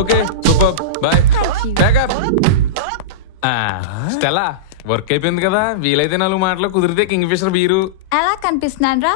Okay super boy backup. Stella work అయిపోయింది కదా, వీలైతే 4 మాటలు కుదిరితే కింగ్ ఫిషర్ బీరు. ఎలా కనిపిస్తున్నాను రా?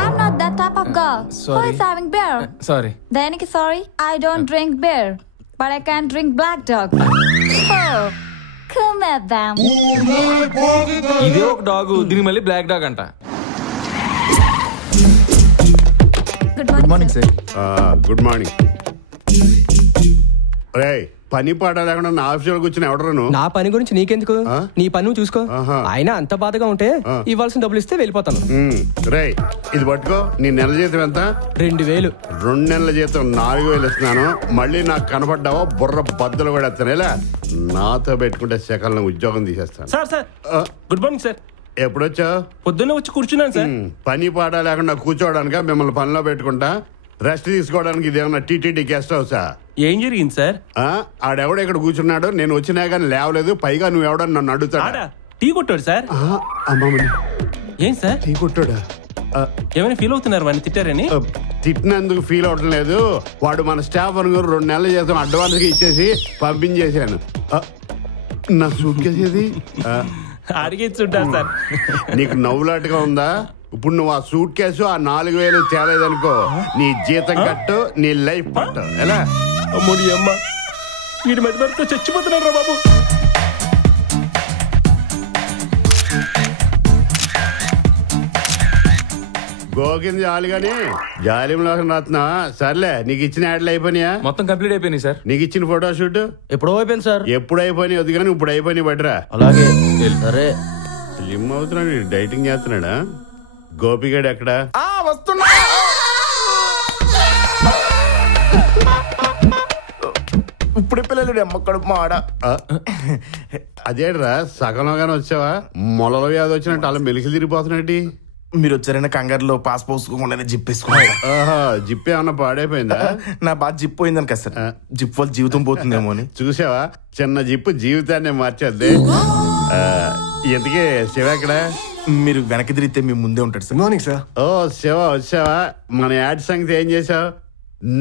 I'm not that type of girl who is having beer. Sorry. దేనికి sorry? I don't drink beer, but I can drink black dog. Oh, come at them. ఇదే ఒక డాగ్, దీనికి మళ్ళీ బ్లాక్ డాగ్ అంట. Good morning sir. Good morning. రే పని పాట లేకుండా నా ఆఫీసులో కూర్చుని ఎవడరు? నా పని గురించి నీకెందుకు, నీ పని నువ్వు చూసుకో. అయినా అంత బాధగా ఉంటే ఇవ్వాల్సిన డబ్బులు ఇస్తే వెళ్ళిపోతాను. రే ఇది పట్టుకో. నీ నెల జీతం ఎంత? 2000. 2 నెలల జీతం 4000 ఇస్తున్నాను. మళ్ళీ నాకు కనపడ్డావో బుర్ర బద్దలు కూడా వస్తాను. ఇలా నాతో పెట్టుకుంటే సెకల్లో ఉద్యోగం తీసేస్తాను. Sir sir good morning sir. ఎప్పుడొచ్చావు? పొద్దున్నే వచ్చి కూర్చున్నాను సార్. పని పాట లేకుండా కూర్చోవడానిక మిమ్మల్ని పనిలో పెట్టుకుంటా? రెస్ట్ తీసుకోవడానికి ఇదేమన్నా టీటీడీ గెస్ట్ హౌసా? ఏం జరిగింది సార్? ఆడెవడో ఇక్కడ కూర్చున్నాడు, నేను వచ్చినా కానీ లేవలేదు. పైగా నువ్వు ఎవడని నన్ను అడుగుతాడా? టీ కొట్టాడు సార్. ఏం సార్ టీ కొట్టాడా? ఏమైనా ఫీల్ అవుతున్నారు? వాడిని తిట్టారని? తిట్టినందుకు ఫీల్ అవటం లేదు. వాడు మన స్టాఫ్ అనుకో 2 నెలల జీతం అడ్వాన్స్ గా ఇచ్చేసి పంపించేశాను. నా సూట్ కేసేది అడిగిచ్చుంటారు సార్. నీకు నవ్వులాటగా ఉందా? ఇప్పుడు నువ్వు ఆ సూట్ కేసు ఆ 4000 తేలేదనుకో, నీ జీతం కట్టు, నీ లైఫ్ పట్టు. ఎలా? అమ్మోడి అమ్మ, వీడి మధ్య మధ్యతో చచ్చిపోతున్నాడు రా బాబు. గోకింది చాలు గాని జాలింలో రాస్తున్నా. సర్లే, నీకు ఇచ్చిన యాడ్లు అయిపోయినాయా? మొత్తం కంప్లీట్ అయిపోయినాయి సార్. నీకు ఇచ్చిన ఫోటో షూట్ ఎప్పుడో అయిపోయింది సార్. ఎప్పుడు అయిపోయినాయి వద్దు కానీ ఇప్పుడు అయిపోయినాయి బట్రా. అలాగే సరే. స్లిమ్ అవుతున్నాడు, డైటింగ్ చేస్తున్నాడా? గోపిగాడు ఎక్కడా? వస్తున్నా. ఇప్పుడు పిల్లలు అమ్మక్కడు మాడ. అదేట్రా సగంలోగానే వచ్చావా? మొలల వ్యాధి వచ్చినట్టు అలా మెలిసి తిరిగిపోతున్నట్టు. మీరు వచ్చారైనా కంగారులో పాస్ పోసుకోకుండా జిప్పేసుకున్నా. జిప్ ఏమన్నా పాడైపోయిందా? నా బాధ జిప్ పోయిందని కదా సార్. జిప్ వల్ల జీవితం పోతుందేమో అని. చూసావా, చిన్న జిప్పు జీవితాన్ని మార్చేద్ది. ఎందుకే శివ ఎక్కడ? మీరు వెనక్కి తిరిగితే మీ ముందే ఉంటాడు సార్. Morning sir. ఓ శివ వచ్చావా? మన యాడ్ సంగతి ఏం చేసావు?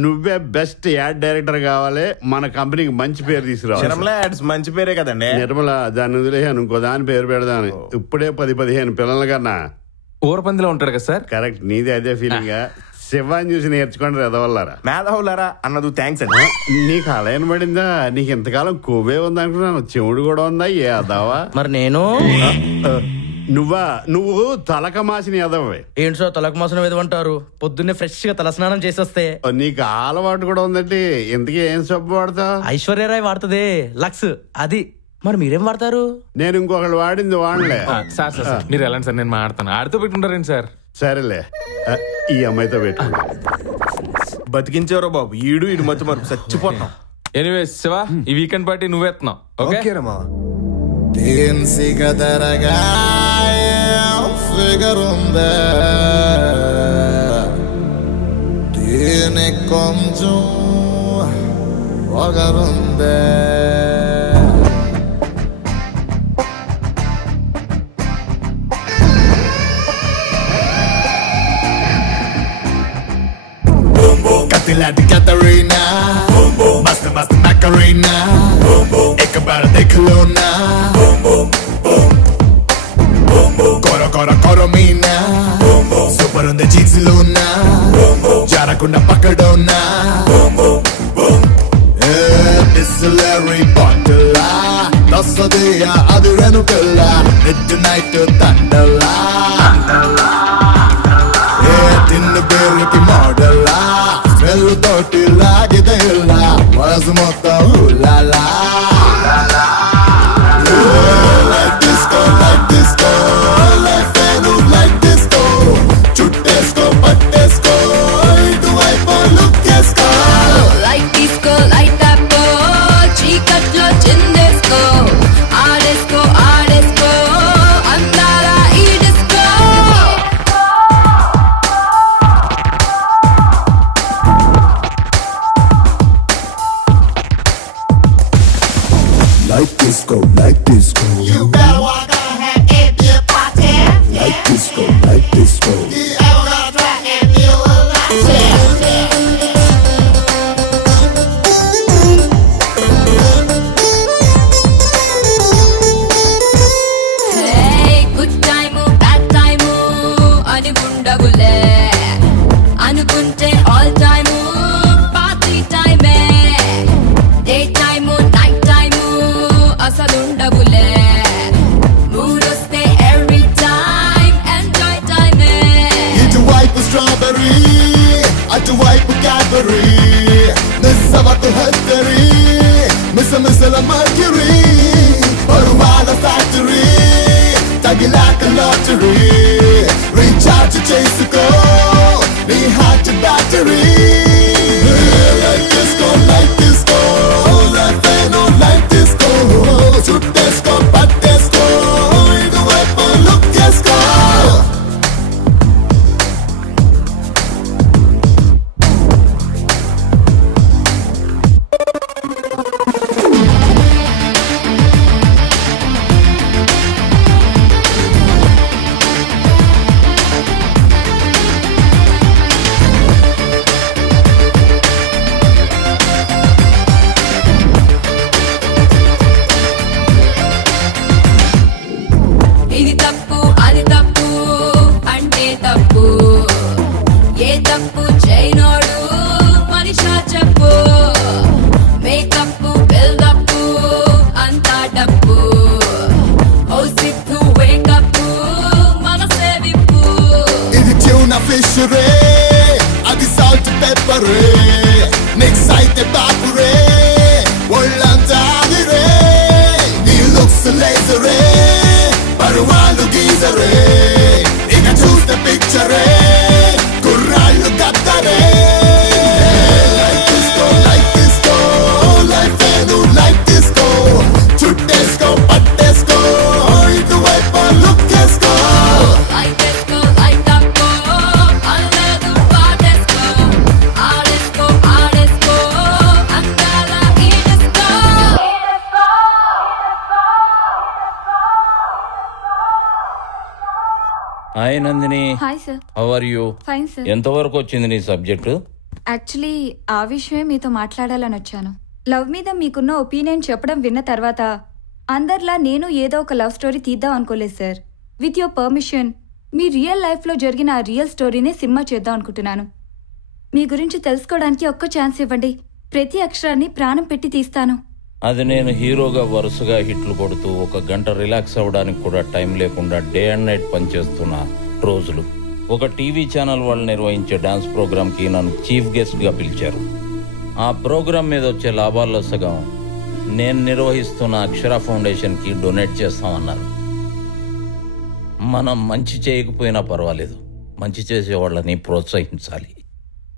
నువ్వే బెస్ట్ యాడ్ డైరెక్టర్ కావాలి, మన కంపెనీకి మంచి పేరు తీసుకురావాలి. మంచి పేరే కదండి. నిర్మల దాన్ని వదిలేసాను, ఇంకో దాని పేరు పెడదాను. ఇప్పుడే 10-15 పిల్లల కన్నా ఊరపందిలో ఉంటాడు కదా సార్. కరెక్ట్, నీదే అదే ఫీలింగ్. శివాన్ని చూసి నేర్చుకోండి ఎదవల్లారా. మేధావులారా అన్నది థ్యాంక్స్ అండి. నీకు అలైన పడిందా? నీకు ఇంతకాలం కొవ్వే ఉందనుకున్నాను, చెవుడు కూడా ఉందా? ఏ అదావా? మరి నేను నువ్వు తలక మాసిన ఎదవే. ఏంటి సార్ తలకు మాసం ఏదంటారు? పొద్దున్నే ఫ్రెష్ గా తలస్నానం చేసేస్తే. నీకు అలవాటు కూడా ఉందంటే. ఇంతకీ ఏం సబ్బు వాడతావు? ఐశ్వర్యరాయ్ వాడుతుంది లక్స్. అది మరి మీరేం వాడతారు? నేను ఇంకొకళ్ళు వాడింది వాడలే. సార్ సార్ మీరు వెళ్ళండి సార్, నేను మాడతాను. ఆడితో పెట్టుకుంటారేంటి సార్? సరేలే, ఈ అమ్మాయితో పెట్టుకుంటా. బతికించారో బాబు, ఈడు మధ్య మరపు చచ్చిపోతాం. ఎనీవేస్ శివ, ఈ వీకెండ్ పార్టీ నువ్వెత్తున్నావు. ఓకే రమా. కొంచెం ఒకరుందే. Katilati Katarina, Master Macarena, Ekabara de Kelowna, Koro Mina, Super on the Jeezy Luna, Jarakunda Pakadona, Distillery Bottle, Tassadea Aduranukala, Midnight to Tandala, Tinnu Beriki Modala, Smell Toti Lagidella, Was Mota Ulala. Like disco, like Fenu, like disco, Chutesco, Patesco, do I look esco? Like disco, like tapo, chicatlo chindesco, adesco, andara e disco. అనుకుంటే all time party టైమే day time night time అసలుండవులే మూడొస్తే every time enjoy టైమే ఇటువైపు strawberry అటువైపు Cadbury నిస్సవకు హెద్దరీ మిసమిసల మర్క్యూరీ పరువాల ఫ్యాక్టరీ తగిలాక లాటరీ రీఛార్జ్ చేసుకో నీ heart battery life disco life ఏనో లైఫ్ డిస్కో చుట్టేసుకో పట్టేసుకో ఇటువైపు లుక్ చేసుకో ఇది తప్పు అది తప్పు అంటే తప్పు ఏ తప్పు చేయనోడు మనిషా చెప్పు మేకప్ బిల్డప్ అంతా డప్పు ఓ సిద్ధు వేకప్ మనసే విప్పు ఇది ట్యూనా ఫిష్ రే అది సాల్ట్ పెప్పర్ రే మిక్స్ అయితే బాపు రే ఒళ్ళంతా ఆగిరే నీ లుక్స్ లేజర్ రే పరువాలు గీజరే ఇక చూస్తే పిక్చరే కుర్రాళ్ళు గద్దరే లైఫ్ డిస్కో లైఫ్ ఏను లైఫ్ డిస్కో చుట్టేసుకో పట్టేసుకో ఇటువైపు లుక్ చేసుకో లైటేసుకో లైటప్కో అల్లదు పాటేసుకో ఆడేసుకో ఆడేసుకో అందాల ఈడేసుకో hi Nandini, hi sir. How are you? Fine sir. ఎంతవరకు వచ్చింది నీ సబ్జెక్టు? యాక్చువల్లీ ఆ విషయమే మీతో మాట్లాడాలని వచ్చాను. లవ్ మీద మీకున్న ఒపీనియన్ చెప్పడం విన్న తర్వాత అందరిలా నేను ఏదో ఒక లవ్ స్టోరీ తీద్దాం అనుకోలేదు sir. With your permission me real లైఫ్లో జరిగిన ఆ రియల్ స్టోరీనే సినిమా చేద్దాం అనుకుంటున్నాను. మీ గురించి తెలుసుకోవడానికి ఒక్క ఛాన్స్ ఇవ్వండి. ప్రతి అక్షరాన్ని ప్రాణం పెట్టి తీస్తాను. అది నేను హీరోగా వరుసగా హిట్లు కొడుతూ 1 గంట రిలాక్స్ అవ్వడానికి కూడా టైం లేకుండా డే అండ్ నైట్ పనిచేస్తున్న రోజులు. ఒక టీవీ ఛానల్ వాళ్ళు నిర్వహించే డాన్స్ ప్రోగ్రామ్కి నన్ను చీఫ్ గెస్ట్గా పిలిచారు. ఆ ప్రోగ్రాం మీద వచ్చే లాభాల్లో సగం నేను నిర్వహిస్తున్న అక్షర ఫౌండేషన్కి డొనేట్ చేస్తామన్నారు. మనం మంచి చేయకపోయినా పర్వాలేదు, మంచి చేసే వాళ్ళని ప్రోత్సహించాలి,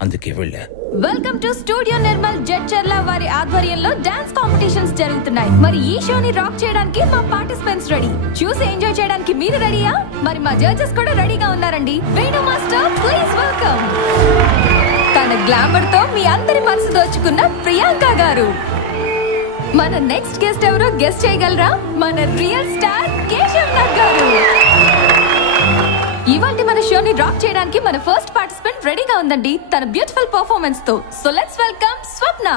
అందుకే వెళ్ళా. Welcome to studio Nirmal Jadcherla వారి ఆధ్వర్యంలో డాన్స్ కాంపిటీషన్స్ జరుగుతున్నాయి. మరి ఈ షోని రాక్ చేయడానికి మా పార్టిసిపెంట్స్ రెడీ, చూసి ఎంజాయ్ చేయడానికి మీరు రెడీయా? మరి మా జడ్జెస్ కూడా రెడీగా ఉన్నారండి. Venu master please welcome. తన గ్లామర్ తో మీ అందరి మనసు దోచుకున్న ప్రియాంక గారు. మన నెక్స్ట్ గెస్ట్ ఎవరో గెస్ట్ చేయగలరా? మన రియల్ స్టార్ కేశవ్ నాగ్ గారు. ఇవాల్టి మన షోని రాక్ చేయడానికి మన ఫస్ట్ పార్టిసిపెంట్ రెడీగా ఉందండి తన బ్యూటిఫుల్ పర్ఫార్మెన్స్ తో. సో లెట్స్ వెల్కమ్ స్వప్న.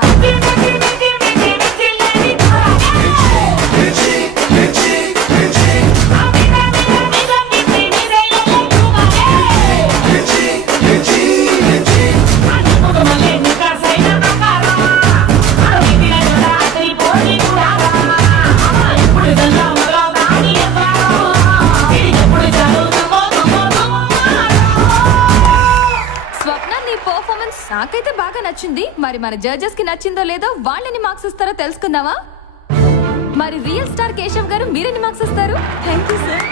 నాకైతే బాగా నచ్చింది. మరి మన జడ్జెస్ కి నచ్చిందో లేదో వాళ్ళని మార్క్స్ ఇస్తారో తెలుసుకుందామా? మరి రియల్ స్టార్ కేశవ్ గారు మీరెన్ని మార్క్స్ ఇస్తారు? Thank you sir.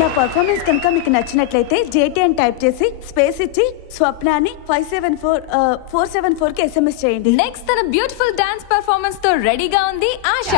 నా పర్ఫార్మెన్స్ కనుక మీకు నచ్చినట్లయితే జేటీ అని టైప్ చేసి స్పేస్ ఇచ్చి స్వప్న అని 574-474కి SMS చేయండి. నెక్స్ట్ తన బ్యూటిఫుల్ డాన్స్ పర్ఫార్మెన్స్ తో రెడీగా ఉంది ఆశ.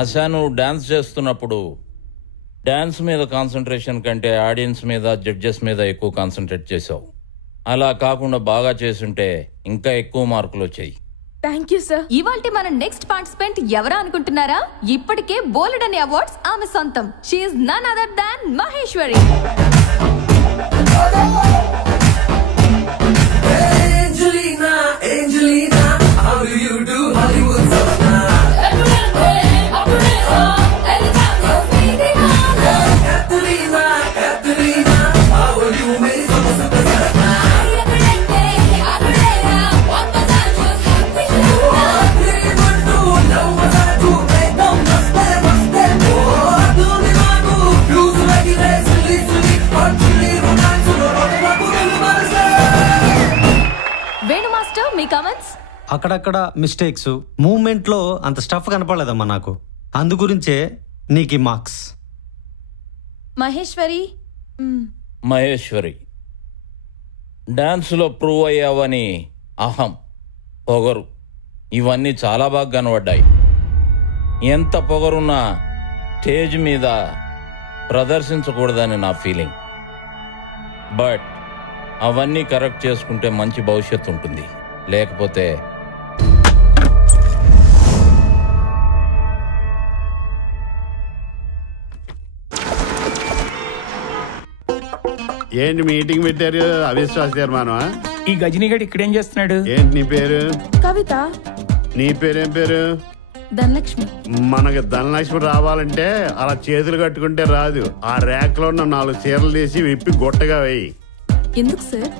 ఆశా, నువ్వు డాన్స్ చేస్తున్నప్పుడు డ్యాన్స్ మీద కాన్సన్ట్రేషన్ కంటే ఆడియన్స్ మీద జడ్జెస్ మీద ఎక్కువ కాన్సన్ట్రేట్ చేసావు. అలా కాకుండా బాగా చేసుంటే ఇంకా ఎక్కువ మార్కులు వచ్చాయి. Thank you sir. ఇవాల్టి మన నెక్స్ట్ పార్టిసిపెంట్ ఎవరా అనుకుంటున్నారా? ఇప్పటికే బోలెడని అవార్డ్స్ ఆమె సొంతం. She is none other than Maheswari. అక్కడక్కడ మిస్టేక్స్, మూవ్మెంట్ లో అంత స్టఫ్ కనపడలేదమ్మా నాకు. అందు గురించే నీకు మార్క్స్. మహేశ్వరి డాన్స్లో ప్రూవ్ అయ్యావని అహం, పొగరు ఇవన్నీ చాలా బాగా కనబడ్డాయి. ఎంత పొగరున్నా స్టేజ్ మీద ప్రదర్శించకూడదని నా ఫీలింగ్. బట్ అవన్నీ కరెక్ట్ చేసుకుంటే మంచి భవిష్యత్తు ఉంటుంది. లేకపోతే ఏంటి మీటింగ్ పెట్టారు? అవిశ్వాస తీర్మానం. ఈ గజనీగడ్ ఇక్కడేం చేస్తున్నాడు? ఏంటి నీ పేరు? కవిత. నీ పేరేం పేరు? ధనలక్ష్మి. మనకి ధనలక్ష్మి రావాలంటే అలా చేతులు కట్టుకుంటే రాదు. ఆ ర్యాక్ లో ఉన్న 4 చీరలు తీసి విప్పి గుట్టగా వేయి. ఎందుకు సార్?